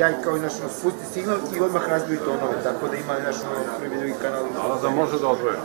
ja kao spusti signal i odmah razbiju tonove, tako da ima prvi drugi kanal. Ali da može da odvoje.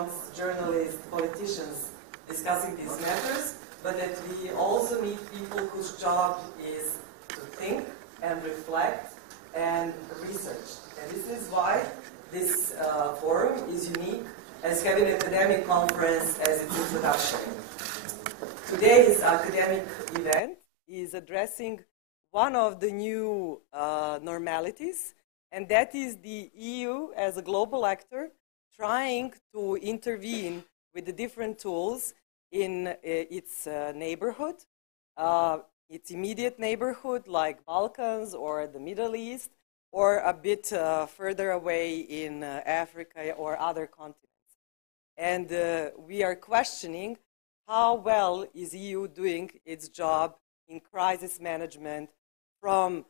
amongst journalists, politicians discussing these matters, but that we also meet people whose job is to think and reflect and research. And this is why this forum is unique as having an academic conference as its introduction. Today's academic event is addressing one of the new normalities, and that is the EU as a global actor trying to intervene with the different tools in its neighborhood, its immediate neighborhood like Balkans or the Middle East, or a bit further away in Africa or other continents. And we are questioning how well is EU doing its job in crisis management from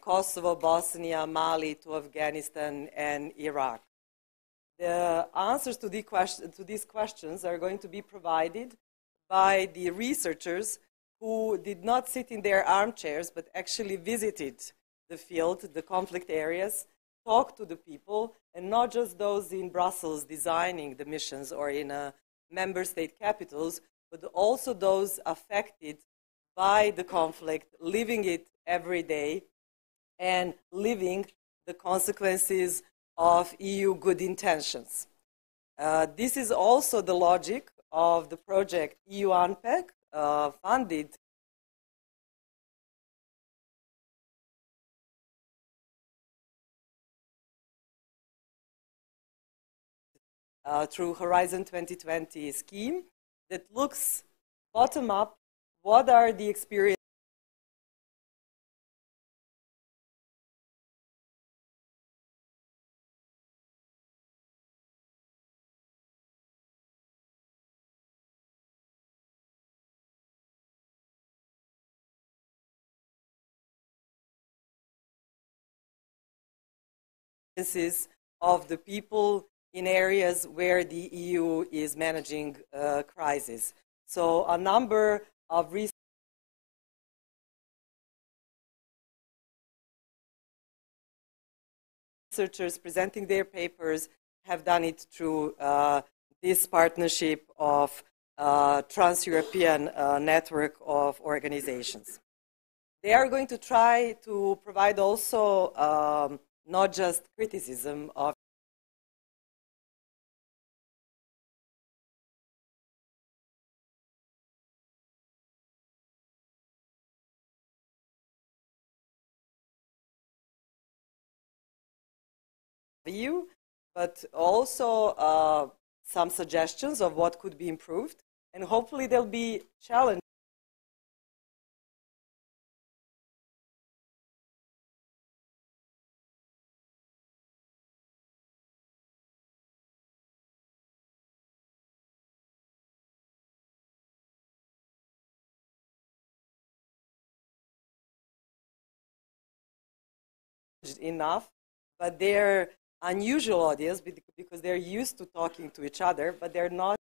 Kosovo, Bosnia, Mali to Afghanistan and Iraq. The answers to these questions are going to be provided by the researchers who did not sit in their armchairs but actually visited the field, the conflict areas, talked to the people, and not just those in Brussels designing the missions or in member state capitals, but also those affected by the conflict, living it every day and living the consequences of EU good intentions. This is also the logic of the project EU UNPEC, funded through Horizon 2020 scheme that looks bottom up, what are the experiences of the people in areas where the EU is managing crisis. So a number of researchers presenting their papers have done it through this partnership of trans-European network of organizations. They are going to try to provide also not just criticism of EU, but also some suggestions of what could be improved, and hopefully there'll be challenges enough, but they're unusual audience because they're used to talking to each other, but they're not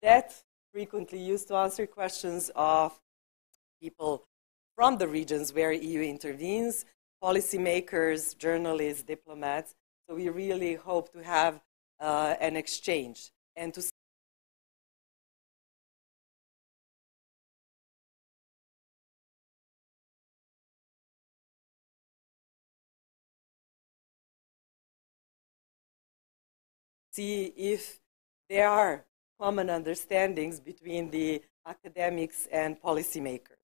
that frequently used to answer questions of people from the regions where EU intervenes, policymakers, journalists, diplomats. So we really hope to have an exchange and to see if there are common understandings between the academics and policymakers.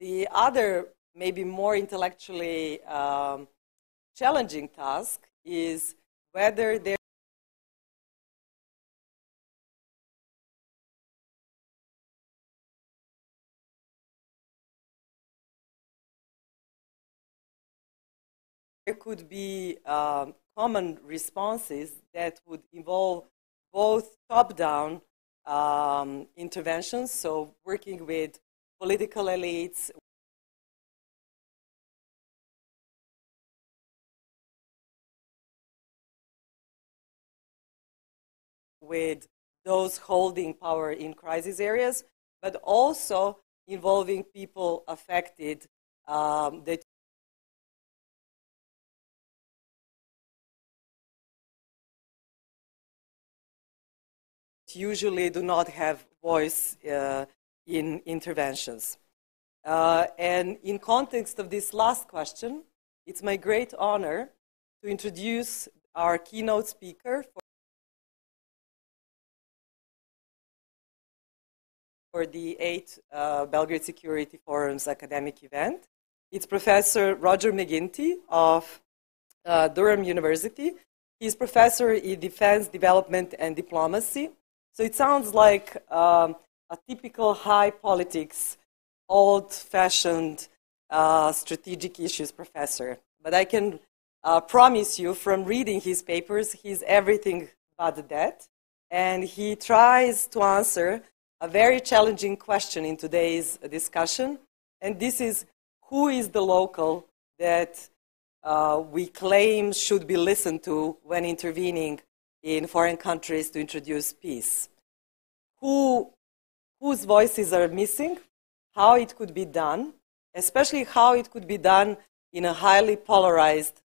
The other, maybe more intellectually challenging task is whether there could be common responses that would involve both top-down interventions, so working with political elites, with those holding power in crisis areas, but also involving people affected that usually do not have voice in interventions. And in context of this last question, it's my great honor to introduce our keynote speaker for the 8th Belgrade Security Forum's academic event. It's Professor Roger McGinty of Durham University. He's professor in defense, development, and diplomacy. So it sounds like a typical high politics, old-fashioned strategic issues professor. But I can promise you from reading his papers, he's everything but that. And he tries to answer a very challenging question in today's discussion. And this is, who is the local that we claim should be listened to when intervening in foreign countries to introduce peace? Whose voices are missing? How it could be done, especially how it could be done in a highly polarized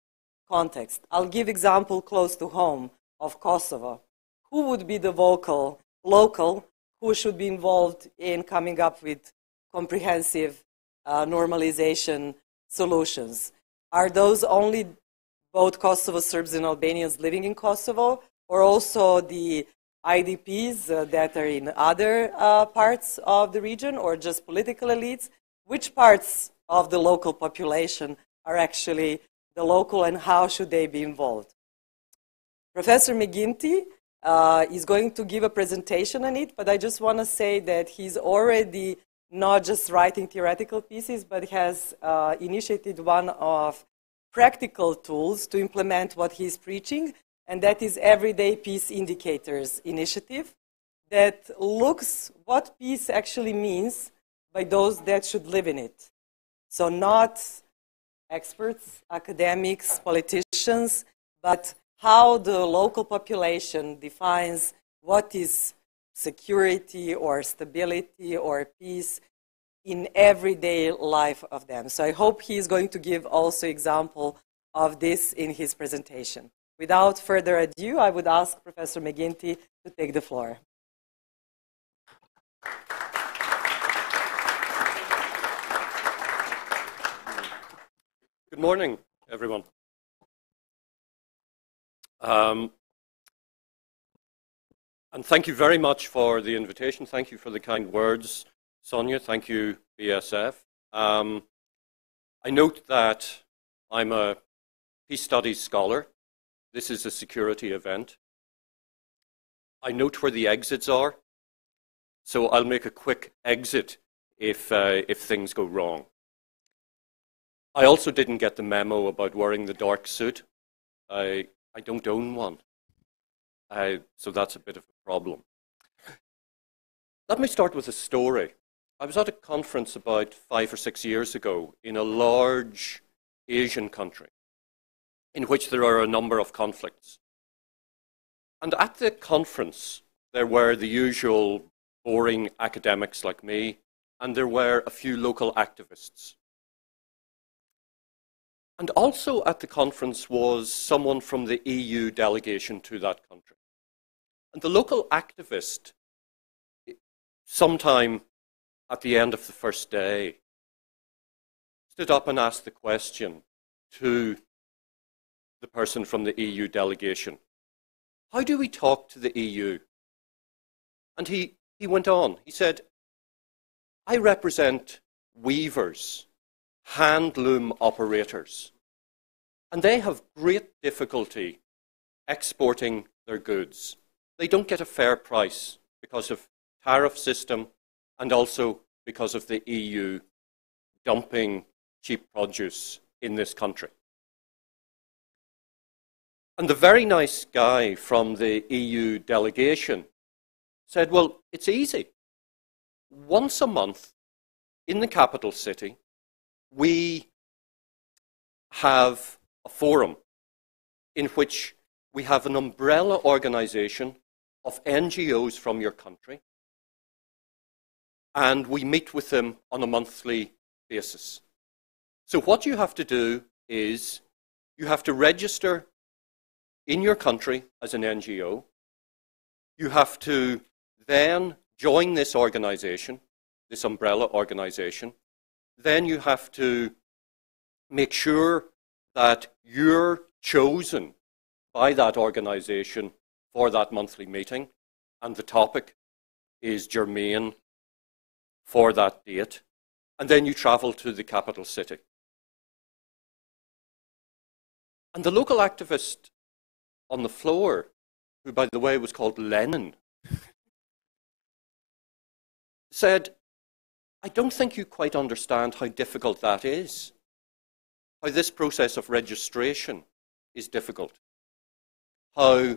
context. I'll give example close to home of Kosovo. Who would be the local who should be involved in coming up with comprehensive normalization solutions? Are those only both Kosovo Serbs and Albanians living in Kosovo, or also the IDPs that are in other parts of the region, or just political elites? Which parts of the local population are actually the local, and how should they be involved? Professor McGinty is going to give a presentation on it, but I just want to say that he's already not just writing theoretical pieces, but has initiated one of practical tools to implement what he's preaching, and that is Everyday Peace Indicators initiative that looks what peace actually means by those that should live in it. So not experts, academics, politicians, but how the local population defines what is security or stability or peace in everyday life of them. So I hope he is going to give also example of this in his presentation. Without further ado, I would ask Professor McGinty to take the floor. Good morning, everyone. And thank you very much for the invitation. Thank you for the kind words, Sonia. Thank you, BSF. I note that I'm a peace studies scholar. This is a security event. I note where the exits are, so I'll make a quick exit if things go wrong. I also didn't get the memo about wearing the dark suit. I don't own one, so that's a bit of a problem. Let me start with a story. I was at a conference about 5 or 6 years ago in a large Asian country in which there are a number of conflicts. And at the conference, there were the usual boring academics like me, and there were a few local activists. And also at the conference was someone from the EU delegation to that country. And the local activist, sometime at the end of the first day, stood up and asked the question to the person from the EU delegation, how do we talk to the EU? And he went on, he said, I represent weavers, handloom operators, and they have great difficulty exporting their goods. They don't get a fair price because of tariff system and also because of the EU dumping cheap produce in this country. And the very nice guy from the EU delegation said, well, it's easy. Once a month in the capital city, we have a forum in which we have an umbrella organization of NGOs from your country, and we meet with them on a monthly basis. So what you have to do is you have to register in your country as an NGO. You have to then join this organization, this umbrella organization. Then you have to make sure that you're chosen by that organization for that monthly meeting, and the topic is germane for that date. And then you travel to the capital city. And the local activist on the floor, who, by the way, was called Lenin, said, I don't think you quite understand how difficult that is, how this process of registration is difficult, how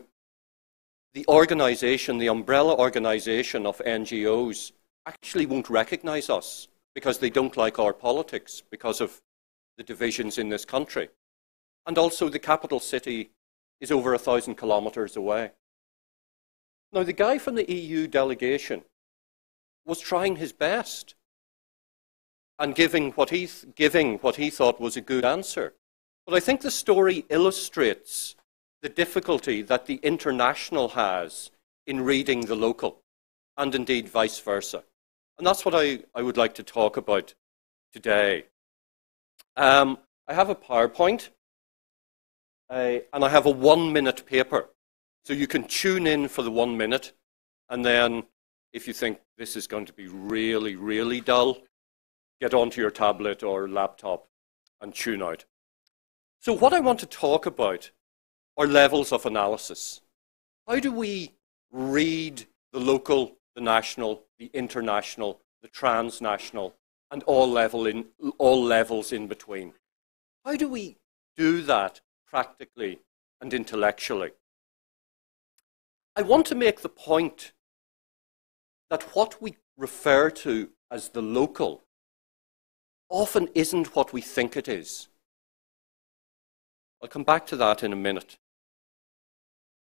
the organization, the umbrella organization of NGOs actually won't recognize us because they don't like our politics, because of the divisions in this country. And also the capital city is over 1,000 kilometers away. Now, the guy from the EU delegation was trying his best and giving what he thought was a good answer. But I think the story illustrates the difficulty that the international has in reading the local, and indeed vice versa. And that's what I would like to talk about today. I have a PowerPoint, and I have a 1-minute paper. So you can tune in for the 1 minute, and then if you think this is going to be really, really dull, get onto your tablet or laptop and tune out. So what I want to talk about are levels of analysis. How do we read the local, the national, the international, the transnational, and all levels in between? How do we do that practically and intellectually? I want to make the point that what we refer to as the local often isn't what we think it is. I'll come back to that in a minute.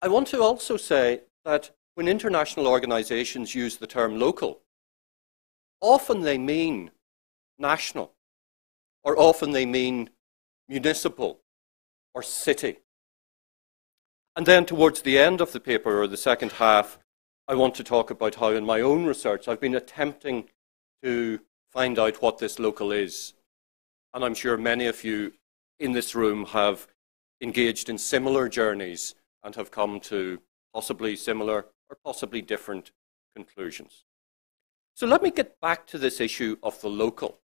I want to also say that when international organizations use the term local, often they mean national, or often they mean municipal or city. And then towards the end of the paper, or the second half, I want to talk about how in my own research I've been attempting to find out what this local is. And I'm sure many of you in this room have engaged in similar journeys and have come to possibly similar or possibly different conclusions. So let me get back to this issue of the local.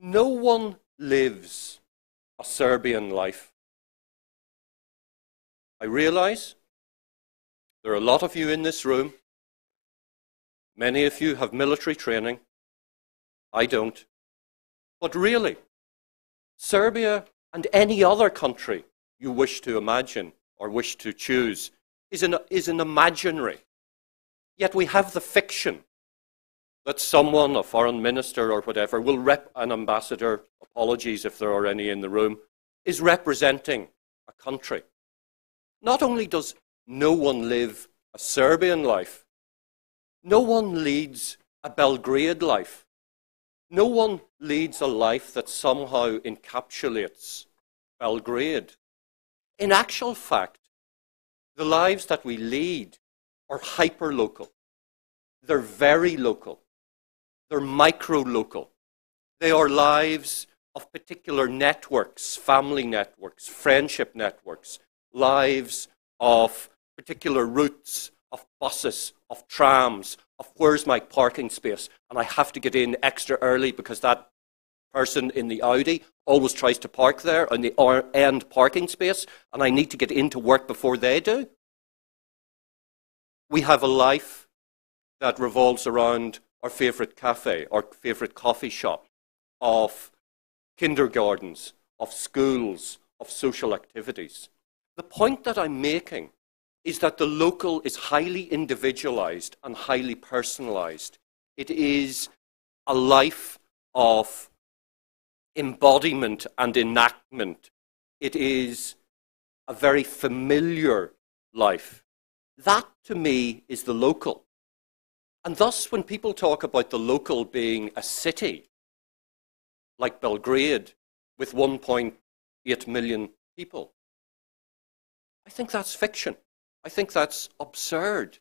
No one lives a Serbian life. I realize there are a lot of you in this room. Many of you have military training. I don't. But really, Serbia and any other country you wish to imagine or wish to choose is an imaginary. Yet we have the fiction that someone, a foreign minister or whatever, an ambassador, apologies if there are any in the room, is representing a country. Not only does no one live a Serbian life, no one leads a Belgrade life. No one leads a life that somehow encapsulates Belgrade. In actual fact, the lives that we lead are hyper-local. They're very local. They're micro-local. They are lives of particular networks, family networks, friendship networks, lives of particular routes, of buses, of trams, of where's my parking space, and I have to get in extra early because that person in the Audi always tries to park there on the end parking space, and I need to get into work before they do. We have a life that revolves around our favorite cafe, our favorite coffee shop, of kindergartens, of schools, of social activities. The point that I'm making is that the local is highly individualized and highly personalized. It is a life of embodiment and enactment. It is a very familiar life. That, to me, is the local. And thus, when people talk about the local being a city, like Belgrade, with 1.8 million people, I think that's fiction. I think that's absurd.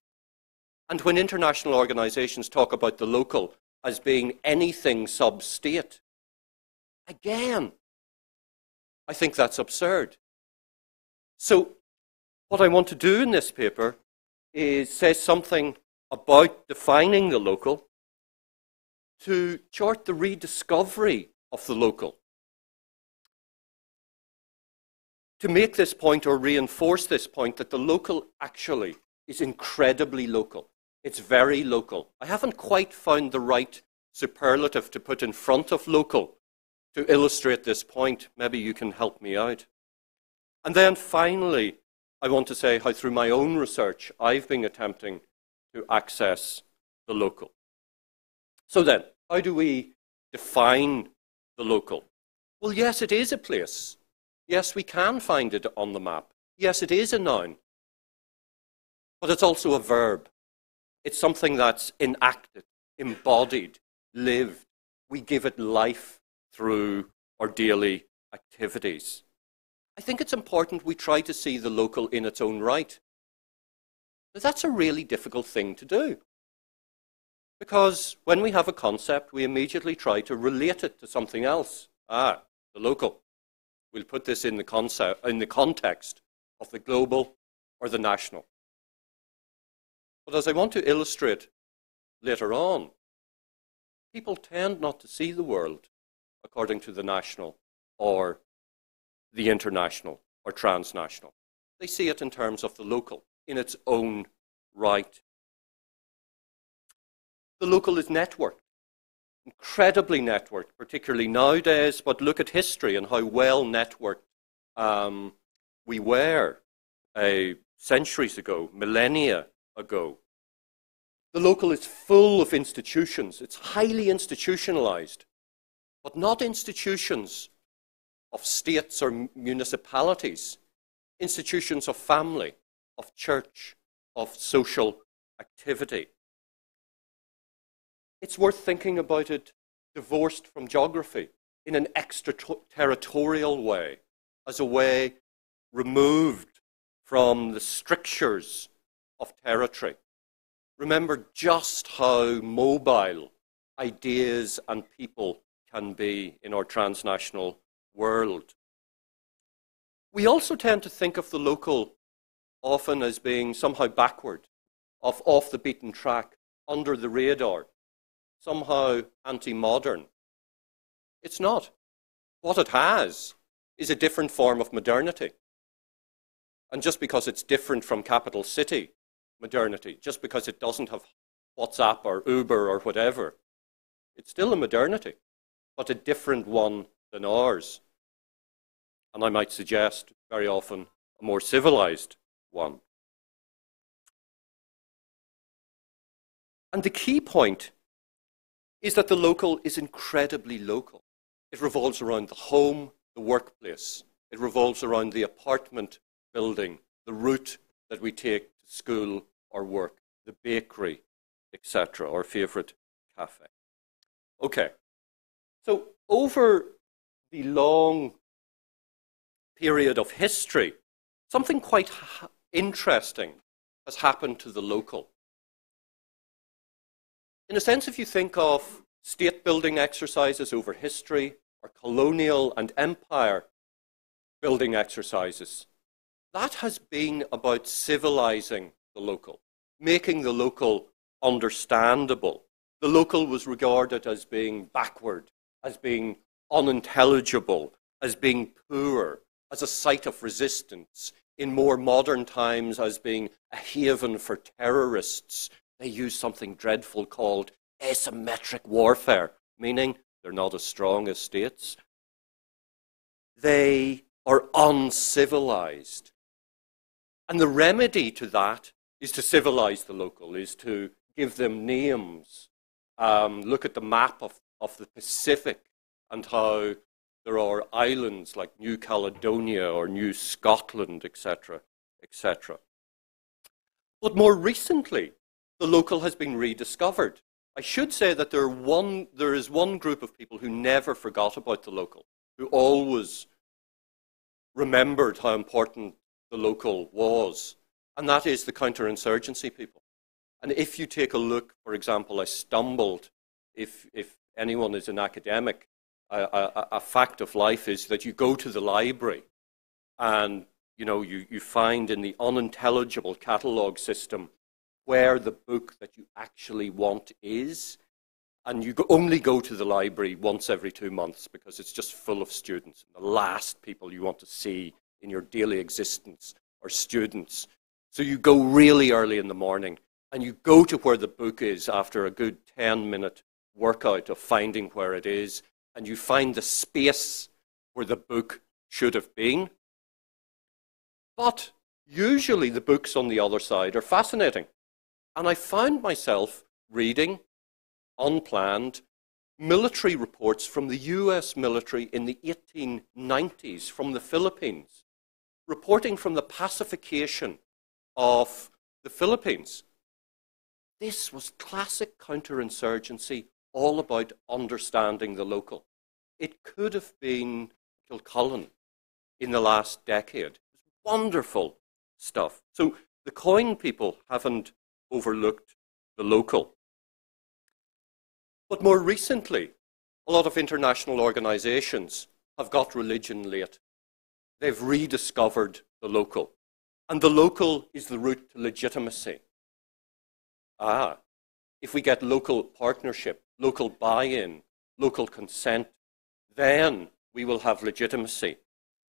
And when international organizations talk about the local as being anything sub-state, again, I think that's absurd. So what I want to do in this paper is say something about defining the local, to chart the rediscovery of the local, to make this point or reinforce this point that the local actually is incredibly local. It's very local. I haven't quite found the right superlative to put in front of local to illustrate this point. Maybe you can help me out. And then finally, I want to say how through my own research, I've been attempting to access the local. So then, how do we define the local? Well, yes, it is a place. Yes, we can find it on the map. Yes, it is a noun. But it's also a verb. It's something that's enacted, embodied, lived. We give it life through our daily activities. I think it's important we try to see the local in its own right. But that's a really difficult thing to do. Because when we have a concept, we immediately try to relate it to something else. The local. We'll put this in the context of the global or the national. But as I want to illustrate later on, people tend not to see the world according to the national or the international or transnational. They see it in terms of the local, in its own right. The local is networked, incredibly networked, particularly nowadays, but look at history and how well networked we were centuries ago, millennia ago. The local is full of institutions. It's highly institutionalized, but not institutions of states or municipalities, institutions of family, of church, of social activity. It's worth thinking about it divorced from geography in an extraterritorial way, as a way removed from the strictures of territory. Remember just how mobile ideas and people can be in our transnational world. We also tend to think of the local often as being somehow backward, off the beaten track, under the radar, somehow anti-modern. It's not. What it has is a different form of modernity. And just because it's different from capital city modernity, just because it doesn't have WhatsApp or Uber or whatever, it's still a modernity, but a different one than ours. And I might suggest, very often, a more civilized one. And the key point is that the local is incredibly local. It revolves around the home, the workplace. It revolves around the apartment building, the route that we take to school or work, the bakery, etc., our favorite cafe. Okay, so over the long period of history, something quite interesting has happened to the local. In a sense, if you think of state-building exercises over history, or colonial and empire-building exercises, that has been about civilizing the local, making the local understandable. The local was regarded as being backward, as being unintelligible, as being poor, as a site of resistance. In more modern times, as being a haven for terrorists. They use something dreadful called asymmetric warfare, meaning they're not as strong as states. They are uncivilized. And the remedy to that is to civilize the local, is to give them names. Look at the map of the Pacific and how there are islands like New Caledonia or New Scotland, etc., etc. But more recently, the local has been rediscovered. I should say that there is one group of people who never forgot about the local, who always remembered how important the local was, and that is the counterinsurgency people. And if you take a look, for example, I stumbled, if anyone is an academic, a fact of life is that you go to the library and you find in the unintelligible catalogue system where the book that you actually want is, and you only go to the library once every 2 months because it's just full of students. The last people you want to see in your daily existence are students. So you go really early in the morning and you go to where the book is after a good 10-minute workout of finding where it is, and you find the space where the book should have been. But usually the books on the other side are fascinating. And I found myself reading, unplanned, military reports from the US military in the 1890s from the Philippines, reporting from the pacification of the Philippines. This was classic counterinsurgency, all about understanding the local. It could have been Kilcullen in the last decade. Wonderful stuff. So the coin people haven't overlooked the local. But more recently, a lot of international organizations have got religion late. They've rediscovered the local. And the local is the route to legitimacy. If we get local partnership, local buy-in, local consent, then we will have legitimacy.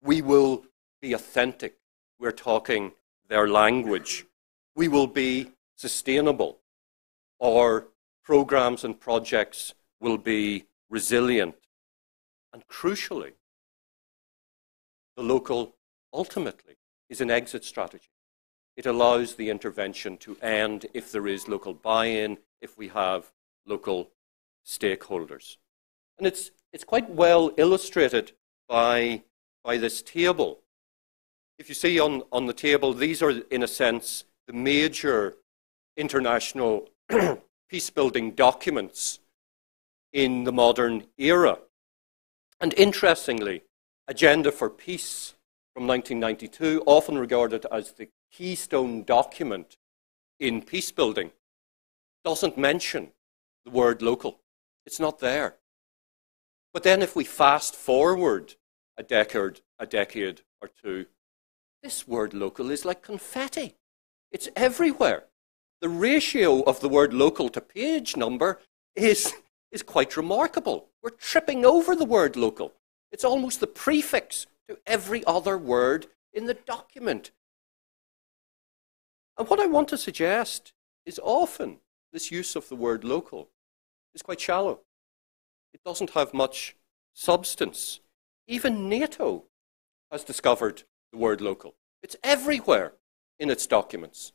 We will be authentic. We're talking their language. We will be sustainable. Our programs and projects will be resilient. And crucially, the local ultimately is an exit strategy. It allows the intervention to end if there is local buy-in, if we have local stakeholders. And it's quite well illustrated by this table. If you see on the table, these are, in a sense, the major international peace-building documents in the modern era. And interestingly, Agenda for Peace from 1992, often regarded as the keystone document in peace-building, doesn't mention the word local. It's not there. But then if we fast forward a decade or two, this word local is like confetti. It's everywhere. The ratio of the word local to page number is quite remarkable. We're tripping over the word local. It's almost the prefix to every other word in the document. And what I want to suggest is often this use of the word local is quite shallow. It doesn't have much substance. Even NATO has discovered the word local. It's everywhere in its documents.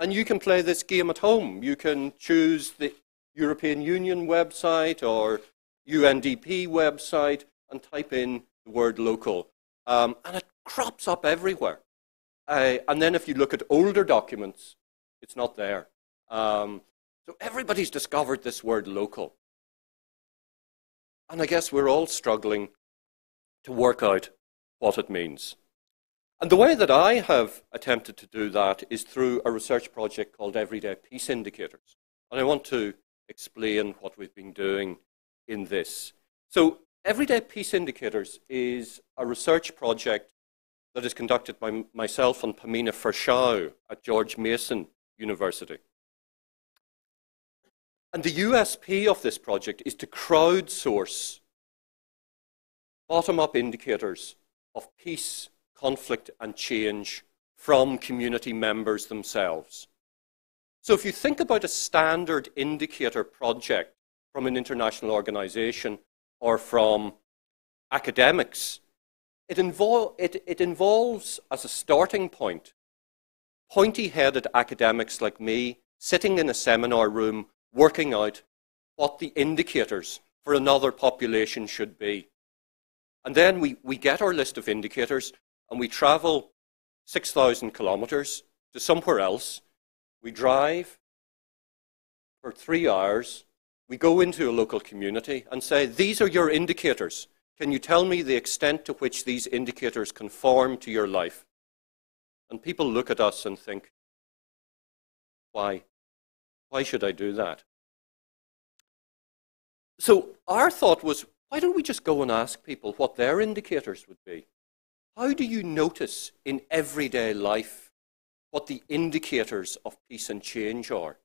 And you can play this game at home. You can choose the European Union website or UNDP website and type in the word local. And it crops up everywhere. And then if you look at older documents, it's not there. So everybody's discovered this word local. And I guess we're all struggling to work out what it means. And the way that I have attempted to do that is through a research project called Everyday Peace Indicators. And I want to explain what we've been doing in this. So Everyday Peace Indicators is a research project that is conducted by myself and Pamina Fershau at George Mason University. And the USP of this project is to crowdsource bottom-up indicators of peace, conflict, and change from community members themselves. So if you think about a standard indicator project from an international organization or from academics, it involves as a starting point pointy-headed academics like me sitting in a seminar room working out what the indicators for another population should be. And then we get our list of indicators and we travel 6,000 kilometers to somewhere else. We drive for 3 hours. We go into a local community and say, these are your indicators. Can you tell me the extent to which these indicators conform to your life? And people look at us and think, why? Why should I do that? So our thought was, why don't we just go and ask people what their indicators would be? How do you notice in everyday life what the indicators of peace and change are?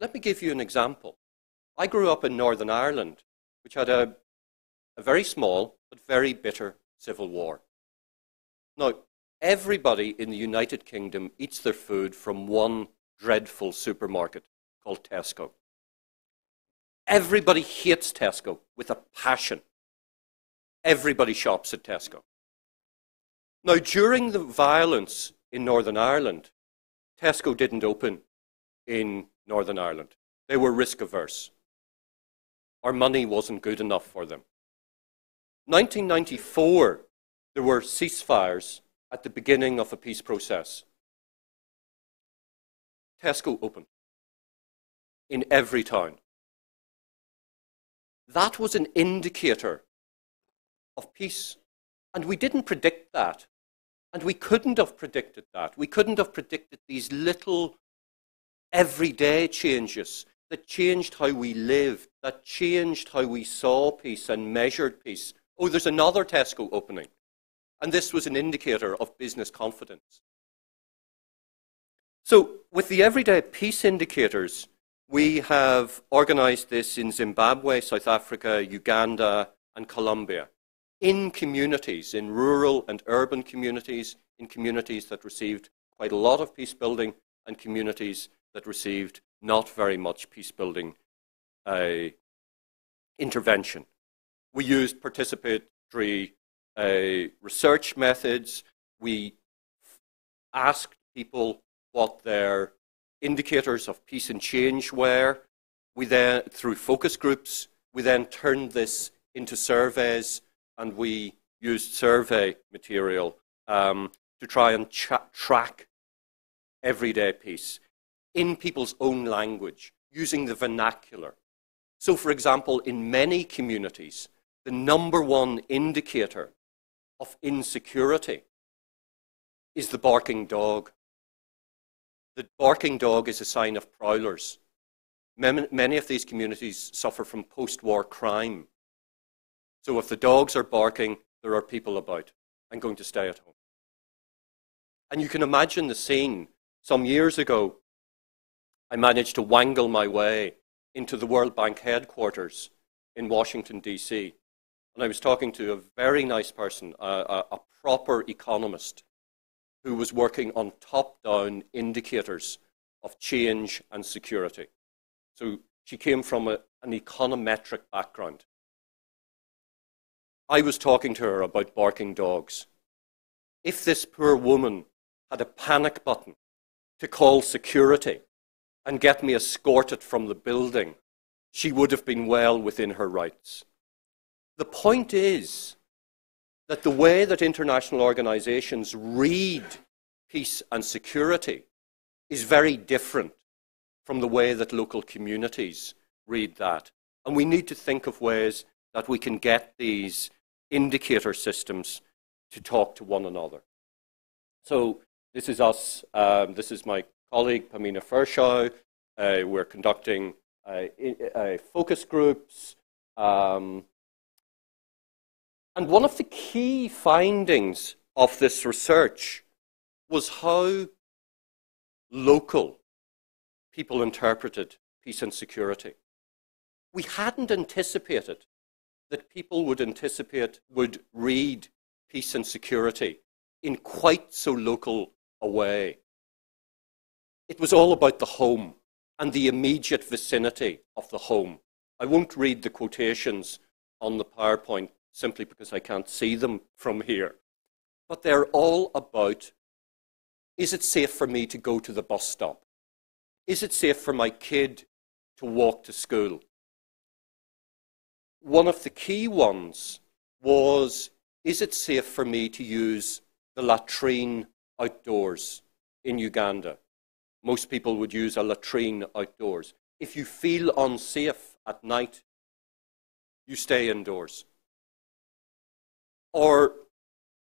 Let me give you an example. I grew up in Northern Ireland, which had a very small but very bitter civil war. Now, everybody in the United Kingdom eats their food from one dreadful supermarket called Tesco. Everybody hates Tesco with a passion. Everybody shops at Tesco. Now, during the violence in Northern Ireland, Tesco didn't open in Northern Ireland. They were risk averse. Our money wasn't good enough for them. 1994, there were ceasefires at the beginning of a peace process. Tesco opened in every town. That was an indicator of peace. And we didn't predict that. And we couldn't have predicted that. We couldn't have predicted these little everyday changes that changed how we lived, that changed how we saw peace and measured peace. Oh, there's another Tesco opening. And this was an indicator of business confidence. So with the everyday peace indicators, we have organized this in Zimbabwe, South Africa, Uganda, and Colombia, in communities, in rural and urban communities, in communities that received quite a lot of peace building, and communities that received not very much peace building intervention. We used participatory research methods. We asked people what their indicators of peace and change were. We then, through focus groups, we then turned this into surveys, and we used survey material to try and track everyday peace in people's own language, using the vernacular. So, for example, in many communities, the #1 indicator of insecurity is the barking dog. The barking dog is a sign of prowlers. Many of these communities suffer from post-war crime. So if the dogs are barking, there are people about and going to stay at home. And you can imagine the scene. Some years ago, I managed to wangle my way into the World Bank headquarters in Washington, D.C. And I was talking to a very nice person, a proper economist, who was working on top-down indicators of change and security. So she came from an econometric background. I was talking to her about barking dogs. If this poor woman had a panic button to call security and get me escorted from the building, she would have been well within her rights. The point is that the way that international organizations read peace and security is very different from the way that local communities read that. And we need to think of ways that we can get these indicator systems to talk to one another. So this is us. This is my colleague, Pamina Fershau. We're conducting focus groups. And one of the key findings of this research was how local people interpreted peace and security. We hadn't anticipated that people would read peace and security in quite so local a way. It was all about the home and the immediate vicinity of the home. I won't read the quotations on the PowerPoint simply because I can't see them from here. But they're all about Is it safe for me to go to the bus stop? Is it safe for my kid to walk to school? One of the key ones was, is it safe for me to use the latrine outdoors in Uganda? Most people would use a latrine outdoors. If you feel unsafe at night, you stay indoors. Or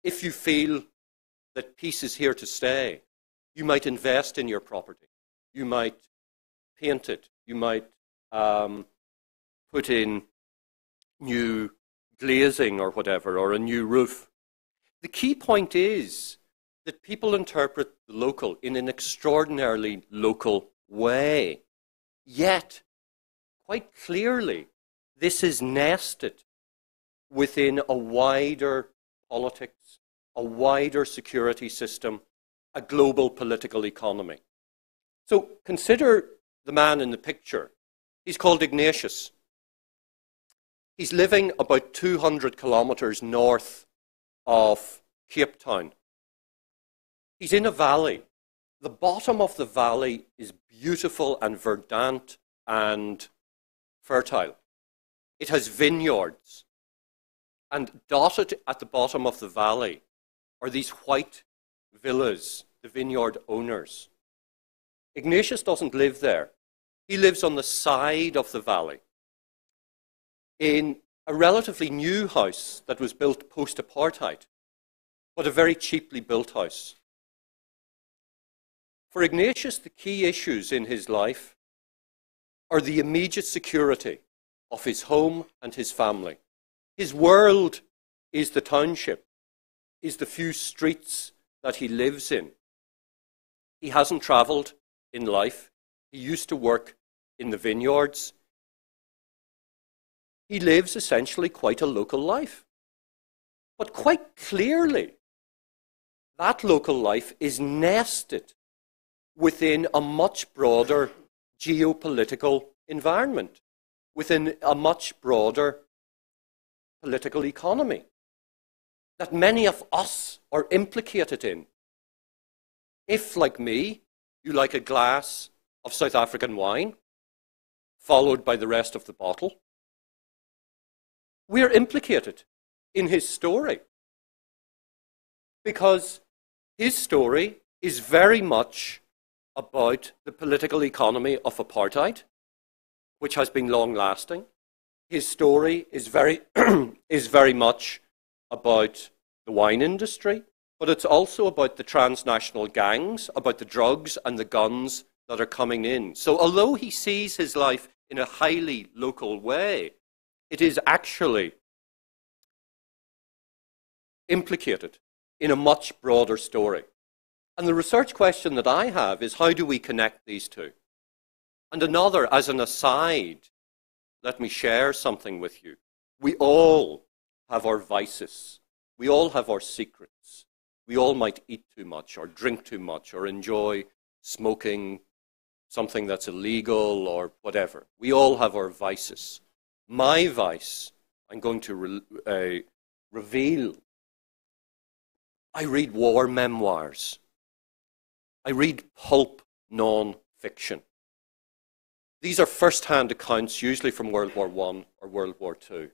if you feel that peace is here to stay, you might invest in your property. You might paint it. You might put in new glazing or whatever, or a new roof. The key point is that people interpret the local in an extraordinarily local way. Yet, quite clearly, this is nested within a wider politics, a wider security system, a global political economy. So consider the man in the picture. He's called Ignatius. He's living about 200 kilometers north of Cape Town. He's in a valley. The bottom of the valley is beautiful and verdant and fertile. It has vineyards. And dotted at the bottom of the valley are these white villas, the vineyard owners. Ignatius doesn't live there. He lives on the side of the valley in a relatively new house that was built post-apartheid, but a very cheaply built house. For Ignatius, the key issues in his life are the immediate security of his home and his family. His world is the township, is the few streets that he lives in. He hasn't traveled in life. He used to work in the vineyards. He lives essentially quite a local life. But quite clearly, that local life is nested within a much broader geopolitical environment, within a much broader political economy that many of us are implicated in. If, like me, you like a glass of South African wine, followed by the rest of the bottle, we're implicated in his story. Because his story is very much about the political economy of apartheid, which has been long-lasting. His story is very, is very much about the wine industry, but it's also about the transnational gangs, about the drugs and the guns that are coming in. So although he sees his life in a highly local way, it is actually implicated in a much broader story. And the research question that I have is, how do we connect these two? And another, as an aside, let me share something with you. We all have our vices. We all have our secrets. We all might eat too much or drink too much or enjoy smoking something that's illegal or whatever. We all have our vices. My vice, I'm going to reveal. I read war memoirs. I read pulp non-fiction. These are first-hand accounts, usually from World War I or World War II.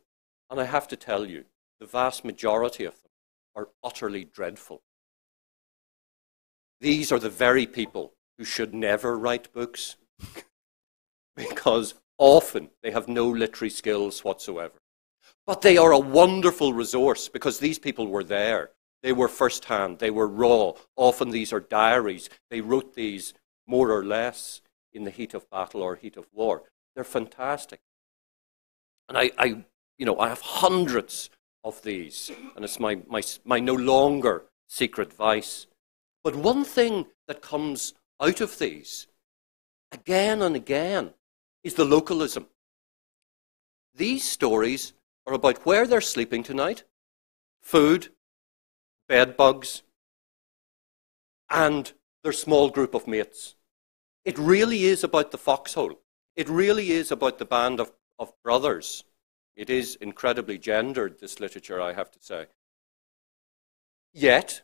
And I have to tell you, the vast majority of them are utterly dreadful. These are the very people who should never write books because often they have no literary skills whatsoever. But they are a wonderful resource because these people were there. They were first-hand. They were raw. Often these are diaries. They wrote these more or less in the heat of battle or heat of war. They're fantastic. And I have hundreds of these, and it's my no longer secret vice. But one thing that comes out of these, again and again, is the localism. These stories are about where they're sleeping tonight, food, bed bugs, and their small group of mates. It really is about the foxhole. It really is about the band of brothers. It is incredibly gendered, this literature, I have to say. Yet,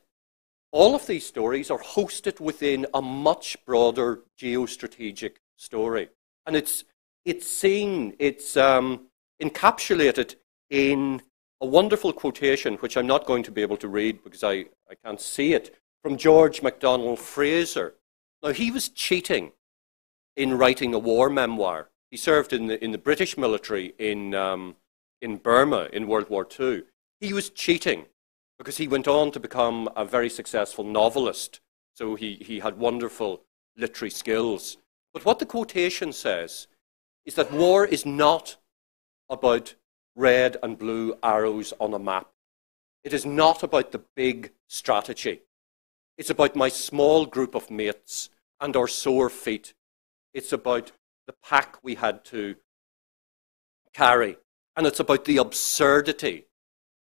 all of these stories are hosted within a much broader geostrategic story. And it's encapsulated in a wonderful quotation, which I'm not going to be able to read because I can't see it, from George MacDonald Fraser. Now, he was cheating in writing a war memoir. He served in the British military in Burma in World War II. He was cheating because he went on to become a very successful novelist. So he had wonderful literary skills. But what the quotation says is that war is not about red and blue arrows on a map. It is not about the big strategy. It's about my small group of mates and our sore feet. It's about the pack we had to carry. And it's about the absurdity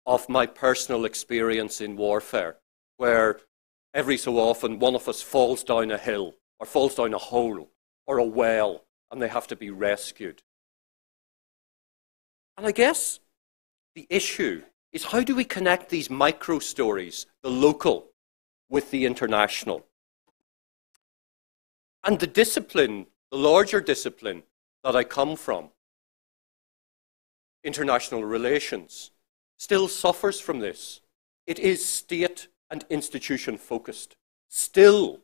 of my personal experience in warfare, where every so often one of us falls down a hill or falls down a hole or a well and they have to be rescued. And I guess the issue is, how do we connect these micro stories, the local, with the international? And the discipline, the larger discipline that I come from, international relations, still suffers from this. It is state and institution focused. Still,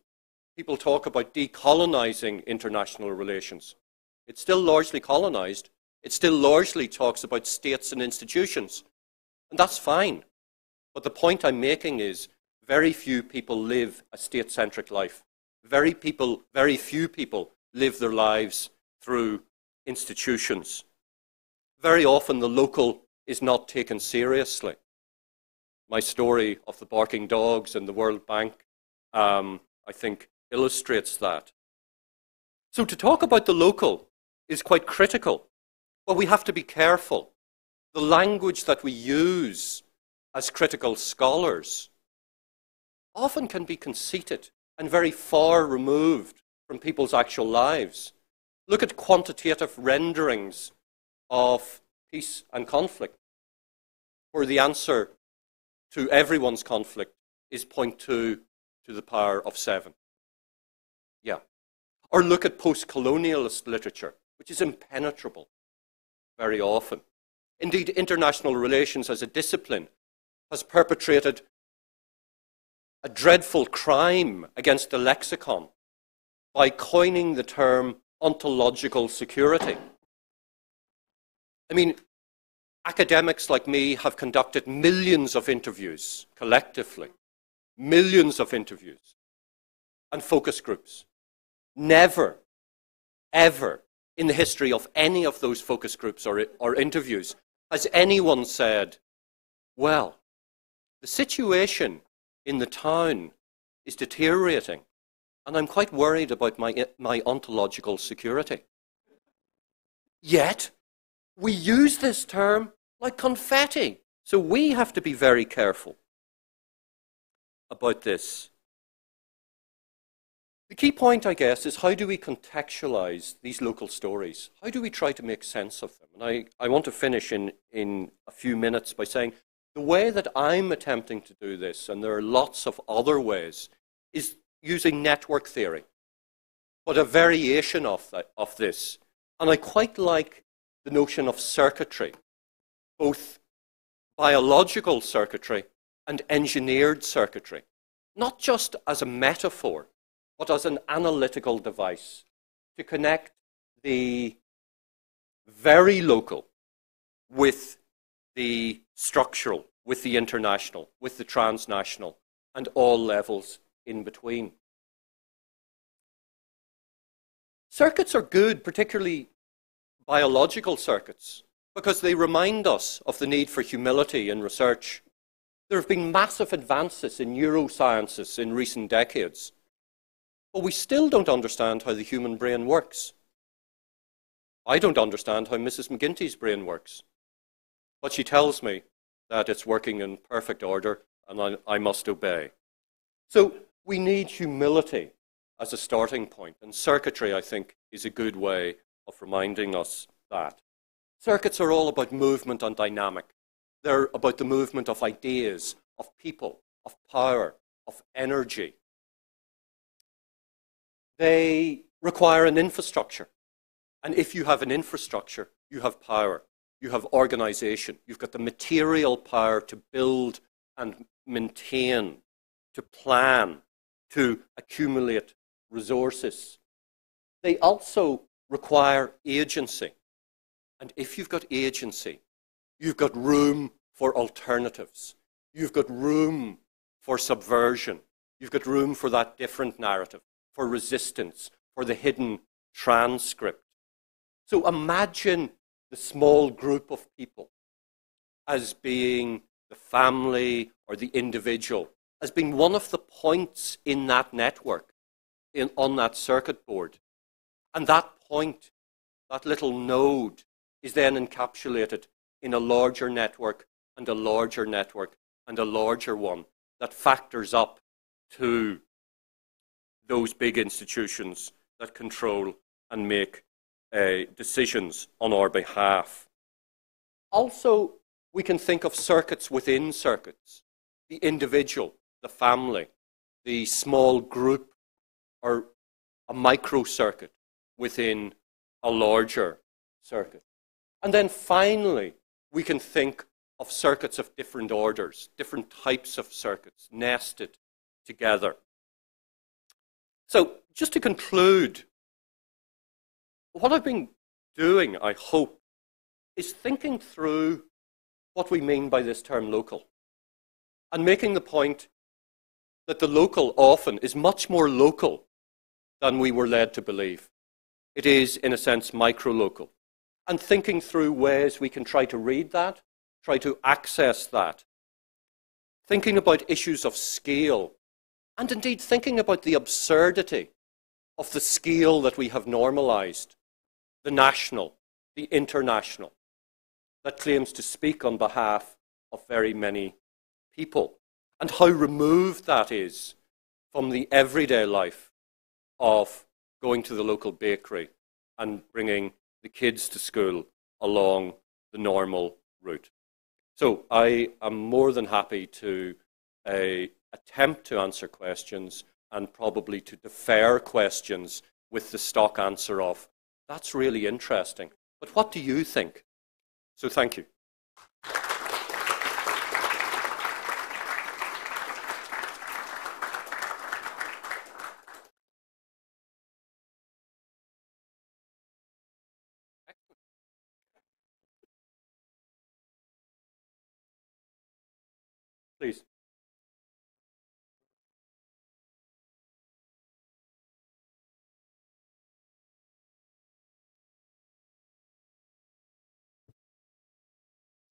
people talk about decolonizing international relations. It's still largely colonized. It still largely talks about states and institutions. And that's fine. But the point I'm making is, very few people live a state-centric life. Very few people live their lives through institutions. Very often the local is not taken seriously. My story of the barking dogs and the World Bank, I think, illustrates that. So to talk about the local is quite critical, but we have to be careful. The language that we use as critical scholars often can be conceited and very far removed from people's actual lives. Look at quantitative renderings of peace and conflict, where the answer to everyone's conflict is 0.2 to the power of 7. Yeah. Or look at post-colonialist literature, which is impenetrable very often. Indeed, international relations as a discipline has perpetrated a dreadful crime against the lexicon by coining the term ontological security. I mean, academics like me have conducted millions of interviews collectively, millions of interviews and focus groups. Never, ever in the history of any of those focus groups or interviews has anyone said, well, the situation in the town is deteriorating and I'm quite worried about my ontological security. Yet, we use this term like confetti. So we have to be very careful about this. The key point, I guess, is how do we contextualize these local stories? How do we try to make sense of them? And I want to finish in a few minutes by saying the way that I'm attempting to do this, and there are lots of other ways, is using network theory, but a variation of this. And I quite like the notion of circuitry, both biological circuitry and engineered circuitry, not just as a metaphor, but as an analytical device to connect the very local with the structural, with the international, with the transnational, and all levels in between. Circuits are good, particularly biological circuits, because they remind us of the need for humility in research. There have been massive advances in neurosciences in recent decades, but we still don't understand how the human brain works. I don't understand how Mrs. McGinty's brain works, but she tells me that it's working in perfect order and I must obey. So we need humility as a starting point, and circuitry, I think, is a good way of reminding us that. Circuits are all about movement and dynamic. They're about the movement of ideas, of people, of power, of energy. They require an infrastructure. And if you have an infrastructure, you have power, you have organization, you've got the material power to build and maintain, to plan, to accumulate resources. They also require agency. And if you've got agency, you've got room for alternatives. You've got room for subversion. You've got room for that different narrative, for resistance, for the hidden transcript. So imagine the small group of people as being the family or the individual, as being one of the points in that network, on that circuit board. And that point, that little node, is then encapsulated in a larger network and a larger network and a larger one that factors up to those big institutions that control and make decisions on our behalf. Also, we can think of circuits within circuits, the individual, the family, the small group, or a micro-circuit within a larger circuit. And then finally, we can think of circuits of different orders, different types of circuits nested together. So just to conclude, what I've been doing, I hope, is thinking through what we mean by this term local and making the point that the local often is much more local than we were led to believe. It is, in a sense, micro-local. And thinking through ways we can try to read that, try to access that. Thinking about issues of scale, and indeed thinking about the absurdity of the scale that we have normalized, the national, the international, that claims to speak on behalf of very many people, and how removed that is from the everyday life of going to the local bakery and bringing the kids to school along the normal route. So I am more than happy to attempt to answer questions and probably to defer questions with the stock answer of, that's really interesting, but what do you think? So thank you. Please.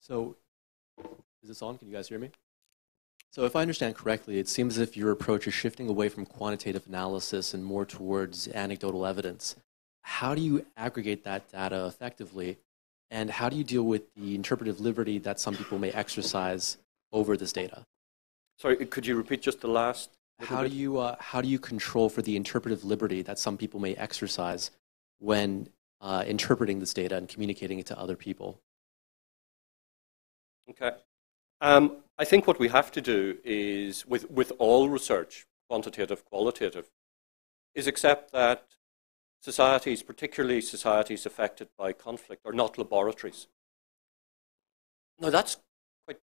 So, is this on? Can you guys hear me? So if I understand correctly, it seems as if your approach is shifting away from quantitative analysis and more towards anecdotal evidence. How do you aggregate that data effectively? And how do you deal with the interpretive liberty that some people may exercise over this data? Sorry, could you repeat just the last? How do you control for the interpretive liberty that some people may exercise when interpreting this data and communicating it to other people? Okay. I think what we have to do is, with all research, quantitative, qualitative, is accept that societies, particularly societies affected by conflict, are not laboratories. Now that's quite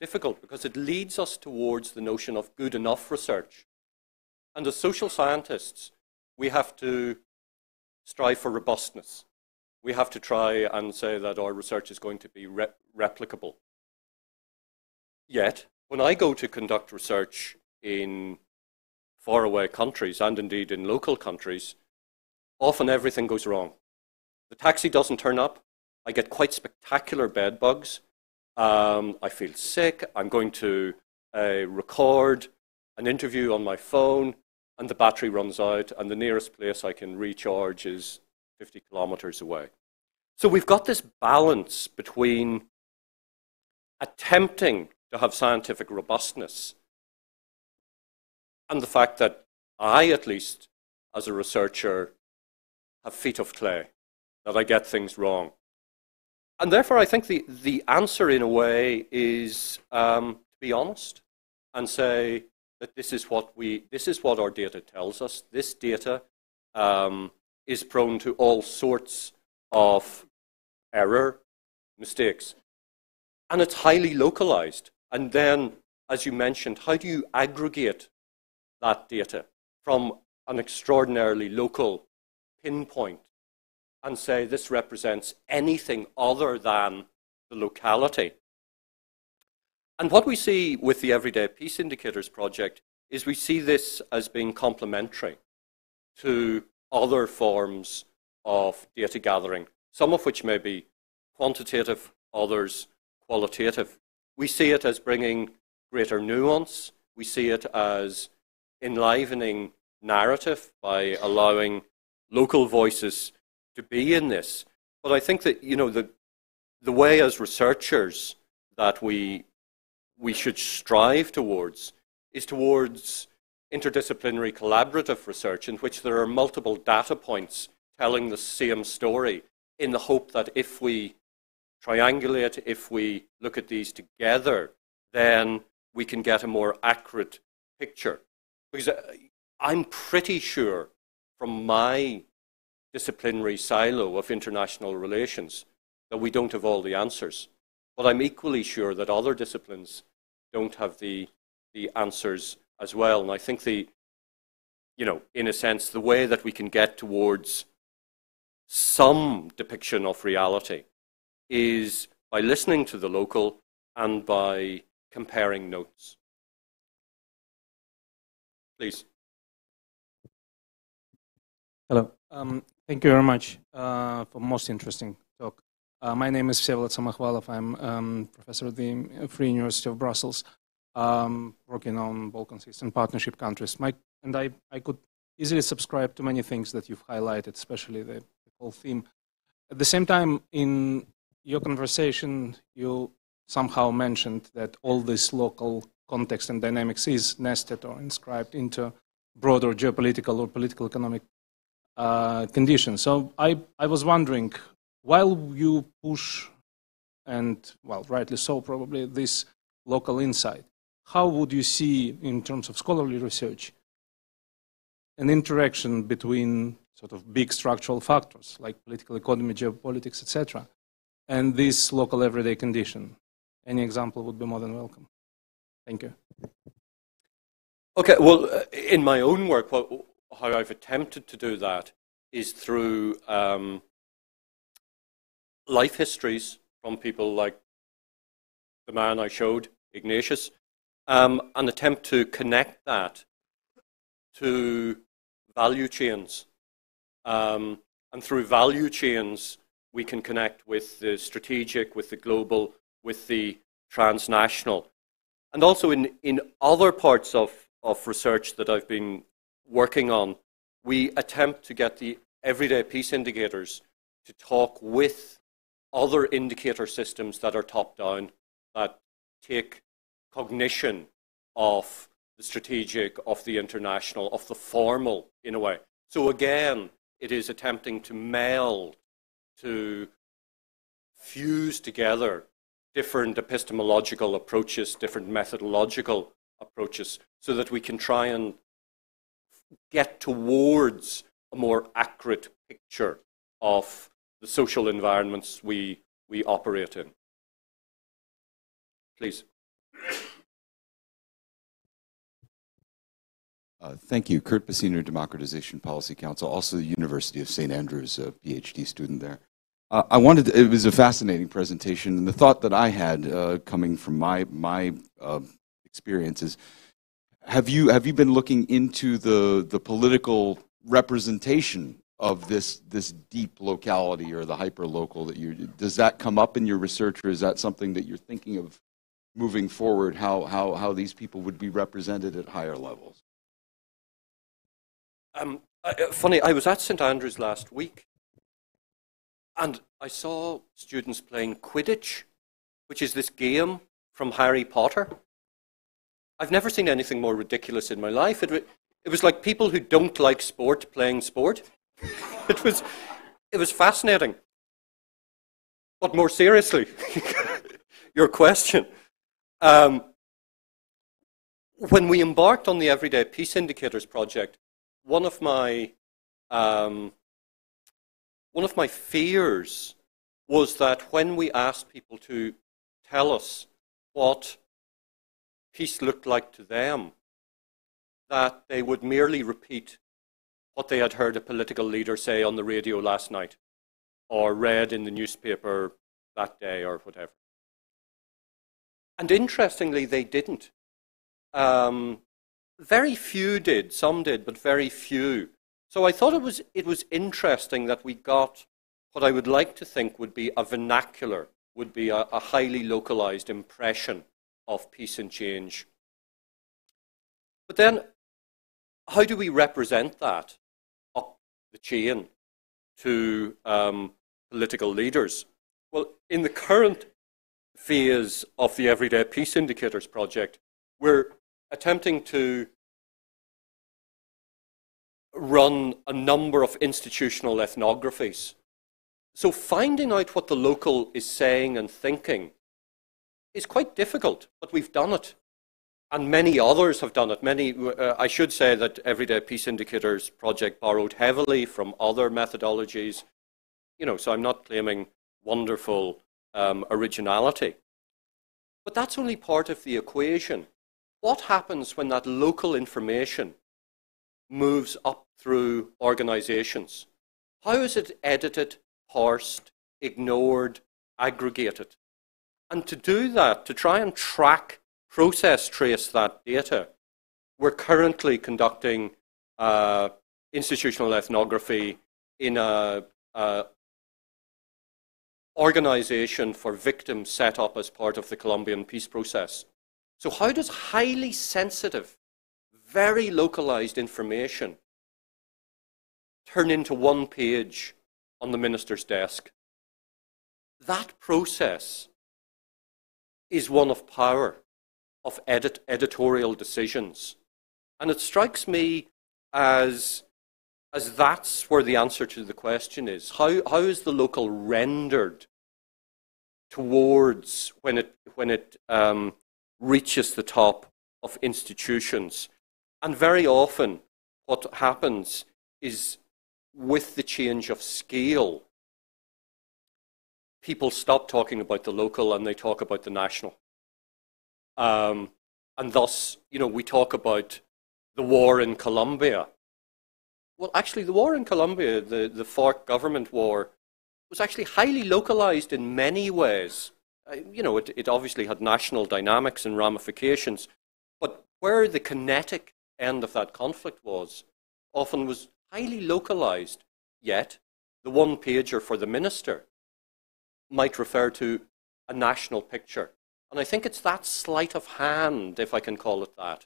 difficult because it leads us towards the notion of good enough research. And as social scientists, we have to strive for robustness. We have to try and say that our research is going to be replicable. Yet, when I go to conduct research in faraway countries, and indeed in local countries, often everything goes wrong. The taxi doesn't turn up. I get quite spectacular bed bugs. I feel sick. I'm going to record an interview on my phone, and the battery runs out, and the nearest place I can recharge is 50 kilometers away. So we've got this balance between attempting to have scientific robustness and the fact that I, at least, as a researcher, have feet of clay, that I get things wrong. And therefore, I think the answer, in a way, is to be honest and say that this is what our data tells us. This data is prone to all sorts of error, mistakes, and it's highly localized. And then, as you mentioned, how do you aggregate that data from an extraordinarily local pinpoint and say this represents anything other than the locality? And what we see with the Everyday Peace Indicators project is we see this as being complementary to other forms of data gathering, some of which may be quantitative, others qualitative. We see it as bringing greater nuance. We see it as enlivening narrative by allowing local voices to be in this. But I think that, you know, the way as researchers that we should strive towards is towards interdisciplinary collaborative research in which there are multiple data points telling the same story, in the hope that if we triangulate, if we look at these together, then we can get a more accurate picture. Because I'm pretty sure from my disciplinary silo of international relations that we don't have all the answers. But I'm equally sure that other disciplines don't have the answers as well. And I think you know, in a sense, the way that we can get towards some depiction of reality is by listening to the local and by comparing notes. Please. Hello. Thank you very much for most interesting talk. My name is Vsevolod Samokhvalov. I'm professor at the Free University of Brussels, working on Balkans Eastern Partnership countries. And I could easily subscribe to many things that you've highlighted, especially the whole theme. At the same time, in your conversation, you somehow mentioned that all this local context and dynamics is nested or inscribed into broader geopolitical or political economic conditions. So I was wondering, while you push, and well, rightly so probably, this local insight, how would you see, in terms of scholarly research, an interaction between sort of big structural factors like political economy, geopolitics, etc., and this local everyday condition? Any example would be more than welcome. Thank you. Okay, well, in my own work, how I've attempted to do that is through life histories from people like the man I showed, Ignatius, an attempt to connect that to value chains. And through value chains, we can connect with the strategic, with the global, with the transnational. And also in other parts of research that I've been working on, we attempt to get the everyday peace indicators to talk with other indicator systems that are top-down, that take cognition of the strategic, of the international, of the formal, in a way. So again, it is attempting to meld, to fuse together different epistemological approaches, different methodological approaches, so that we can try and get towards a more accurate picture of the social environments we operate in. Please. Thank you. Kurt Bassiner, Democratization Policy Council, also the University of St. Andrews, a PhD student there. It was a fascinating presentation, and the thought that I had coming from my experiences, have you been looking into the political representation of this deep locality or the hyper-local that does that come up in your research, or is that something that you're thinking of moving forward, how these people would be represented at higher levels? Funny, I was at St. Andrews last week, and I saw students playing Quidditch, which is this game from Harry Potter. I've never seen anything more ridiculous in my life. It was like people who don't like sport playing sport. It was fascinating. But more seriously, your question. when we embarked on the Everyday Peace Indicators project, one of my fears was that when we asked people to tell us what peace looked like to them, that they would merely repeat what they had heard a political leader say on the radio last night or read in the newspaper that day or whatever. And interestingly, they didn't. Very few did. Some did, but very few. So I thought it was interesting that we got what I would like to think would be a vernacular, would be a highly localized impression of peace and change. But then, how do we represent that up the chain to political leaders? Well, in the current phase of the Everyday Peace Indicators project, we're attempting to run a number of institutional ethnographies. So finding out what the local is saying and thinking is quite difficult, but we've done it. And many others have done it. I should say that Everyday Peace Indicators project borrowed heavily from other methodologies. You know, so I'm not claiming wonderful originality. But that's only part of the equation. What happens when that local information moves up through organizations? How is it edited, parsed, ignored, aggregated? And to do that, to try and track, process trace that data, we're currently conducting institutional ethnography in a organization for victims set up as part of the Colombian peace process. So how does highly sensitive, very localized information turn into one page on the minister's desk? That process is one of power, of editorial decisions. And it strikes me as that's where the answer to the question is. How is the local rendered towards when it reaches the top of institutions? And very often what happens is with the change of scale, people stop talking about the local and they talk about the national. And thus, you know, we talk about the war in Colombia. Well, actually, the war in Colombia, the FARC government war, was actually highly localized in many ways. You know, it obviously had national dynamics and ramifications, but where the kinetic end of that conflict was, often was highly localized, yet the one-pager for the minister might refer to a national picture. And I think it's that sleight of hand, if I can call it that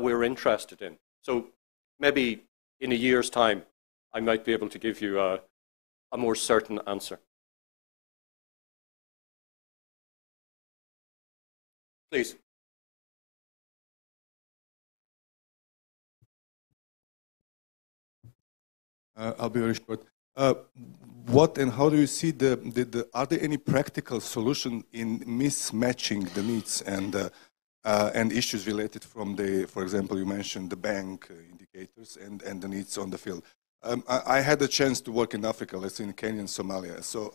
we're interested in. So maybe in a year's time, I might be able to give you a more certain answer. Please. I'll be very short. What and how do you see are there any practical solution in mismatching the needs and issues related from for example, you mentioned the bank indicators and the needs on the field. I had a chance to work in Africa, let's say in Kenya and Somalia. So